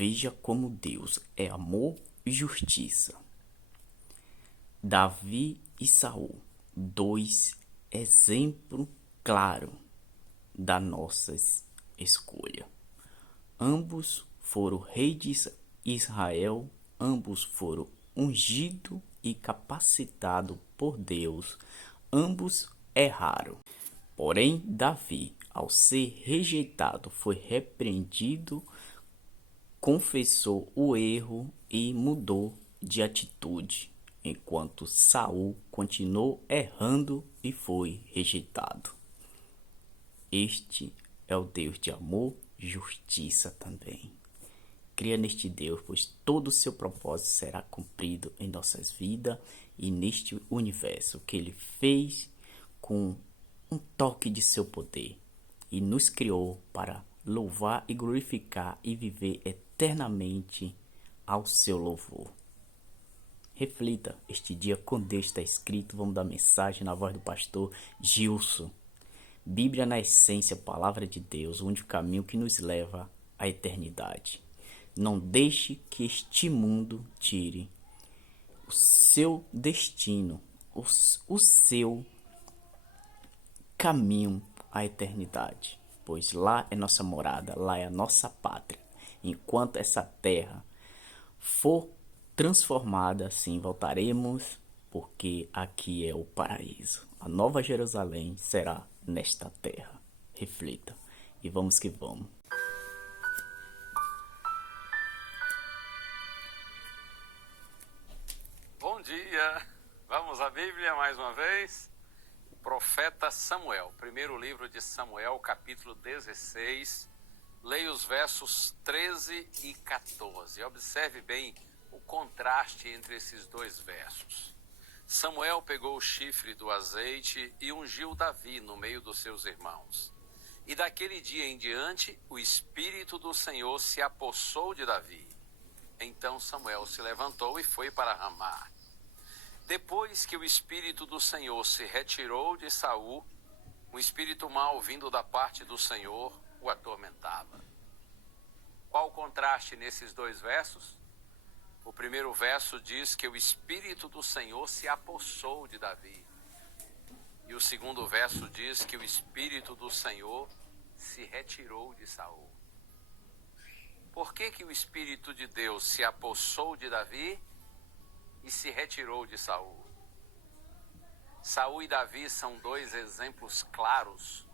Veja como Deus é amor e justiça. Davi e Saul, dois exemplos claros da nossa escolha. Ambos foram reis de Israel, ambos foram ungidos e capacitados por Deus, ambos erraram. Porém, Davi, ao ser rejeitado, foi repreendido, confessou o erro e mudou de atitude, enquanto Saul continuou errando e foi rejeitado. Este é o Deus de amor e justiça também. Cria neste Deus, pois todo o seu propósito será cumprido em nossas vidas e neste universo que Ele fez com um toque de seu poder e nos criou para louvar e glorificar e viver eternamente ao seu louvor. Reflita este dia com Deus está escrito. Vamos dar mensagem na voz do pastor Gilson. Bíblia na essência, palavra de Deus, o único caminho que nos leva à eternidade. Não deixe que este mundo tire o seu destino, o seu caminho à eternidade, pois lá é nossa morada, lá é a nossa pátria. Enquanto essa terra for transformada, assim voltaremos, porque aqui é o paraíso. A nova Jerusalém será nesta terra. Reflita e vamos que vamos. Bom dia! Vamos à Bíblia mais uma vez. Profeta Samuel, primeiro livro de Samuel, capítulo 16. Leia os versos 13 e 14. Observe bem o contraste entre esses dois versos. Samuel pegou o chifre do azeite e ungiu Davi no meio dos seus irmãos. E daquele dia em diante, o Espírito do Senhor se apossou de Davi. Então Samuel se levantou e foi para Ramá. Depois que o Espírito do Senhor se retirou de Saul, um espírito mau vindo da parte do Senhor o atormentava. Qual o contraste nesses dois versos? O primeiro verso diz que o Espírito do Senhor se apossou de Davi. E o segundo verso diz que o Espírito do Senhor se retirou de Saul. Por que que o Espírito de Deus se apossou de Davi e se retirou de Saul? Saul e Davi são dois exemplos claros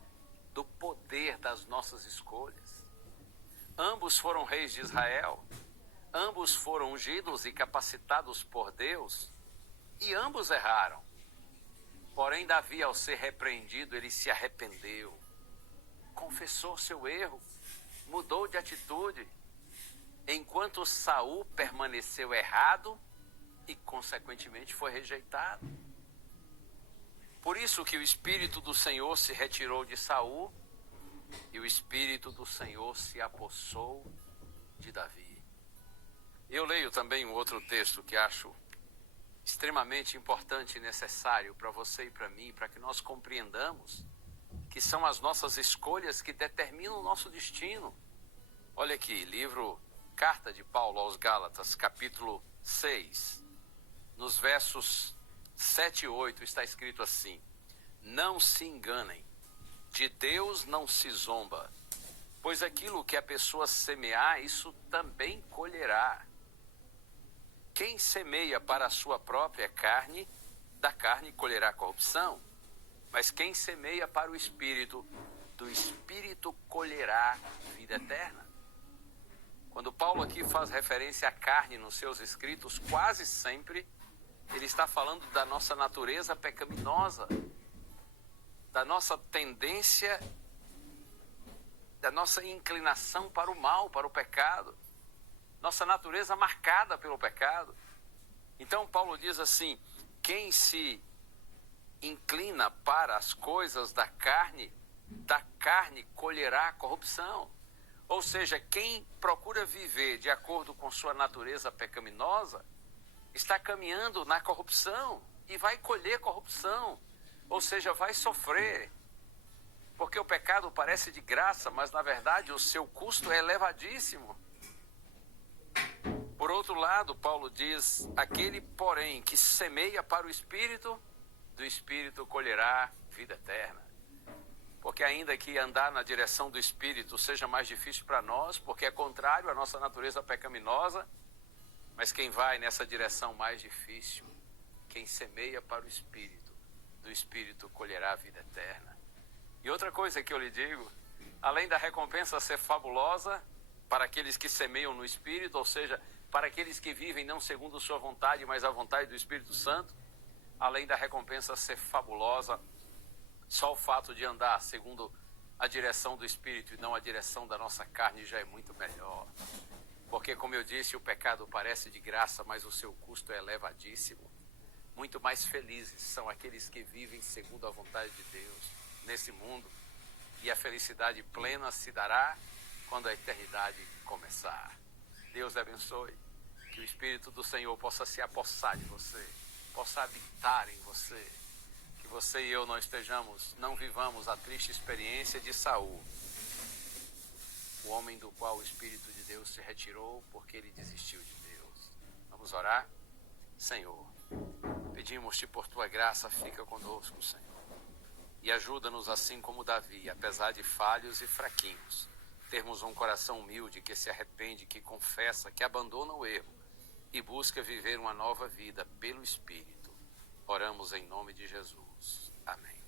do poder das nossas escolhas. Ambos foram reis de Israel, ambos foram ungidos e capacitados por Deus, e ambos erraram. Porém, Davi, ao ser repreendido, ele se arrependeu, confessou seu erro, mudou de atitude, enquanto Saul permaneceu errado e, consequentemente, foi rejeitado. Por isso que o Espírito do Senhor se retirou de Saul e o Espírito do Senhor se apossou de Davi. Eu leio também um outro texto que acho extremamente importante e necessário para você e para mim, para que nós compreendamos que são as nossas escolhas que determinam o nosso destino. Olha aqui, Carta de Paulo aos Gálatas, capítulo 6, nos versos 7 e 8 está escrito assim: não se enganem, de Deus não se zomba, pois aquilo que a pessoa semear, isso também colherá. Quem semeia para a sua própria carne, da carne colherá corrupção, mas quem semeia para o Espírito, do Espírito colherá vida eterna. Quando Paulo aqui faz referência à carne nos seus escritos, quase sempre ele está falando da nossa natureza pecaminosa, da nossa tendência, da nossa inclinação para o mal, para o pecado, nossa natureza marcada pelo pecado. Então Paulo diz assim: quem se inclina para as coisas da carne colherá corrupção. Ou seja, quem procura viver de acordo com sua natureza pecaminosa está caminhando na corrupção e vai colher corrupção, ou seja, vai sofrer. Porque o pecado parece de graça, mas na verdade o seu custo é elevadíssimo. outro lado, Paulo diz: aquele, porém, que semeia para o Espírito, do Espírito colherá vida eterna. Porque ainda que andar na direção do Espírito seja mais difícil para nós, porque é contrário à nossa natureza pecaminosa, mas quem vai nessa direção mais difícil, quem semeia para o Espírito, do Espírito colherá vida eterna. E outra coisa que eu lhe digo, além da recompensa ser fabulosa para aqueles que semeiam no Espírito, ou seja, para aqueles que vivem não segundo sua vontade, mas a vontade do Espírito Santo, além da recompensa ser fabulosa, só o fato de andar segundo a direção do Espírito e não a direção da nossa carne já é muito melhor. Porque, como eu disse, o pecado parece de graça, mas o seu custo é elevadíssimo. Muito mais felizes são aqueles que vivem segundo a vontade de Deus nesse mundo. E a felicidade plena se dará quando a eternidade começar. Deus abençoe. Que o Espírito do Senhor possa se apossar de você, possa habitar em você. Que você e eu não vivamos a triste experiência de Saul, o homem do qual o Espírito de Deus se retirou porque ele desistiu de Deus. Vamos orar? Senhor, pedimos-te por tua graça, fica conosco, Senhor. E ajuda-nos assim como Davi, apesar de falhos e fraquinhos, termos um coração humilde que se arrepende, que confessa, que abandona o erro e busca viver uma nova vida pelo Espírito. Oramos em nome de Jesus. Amém.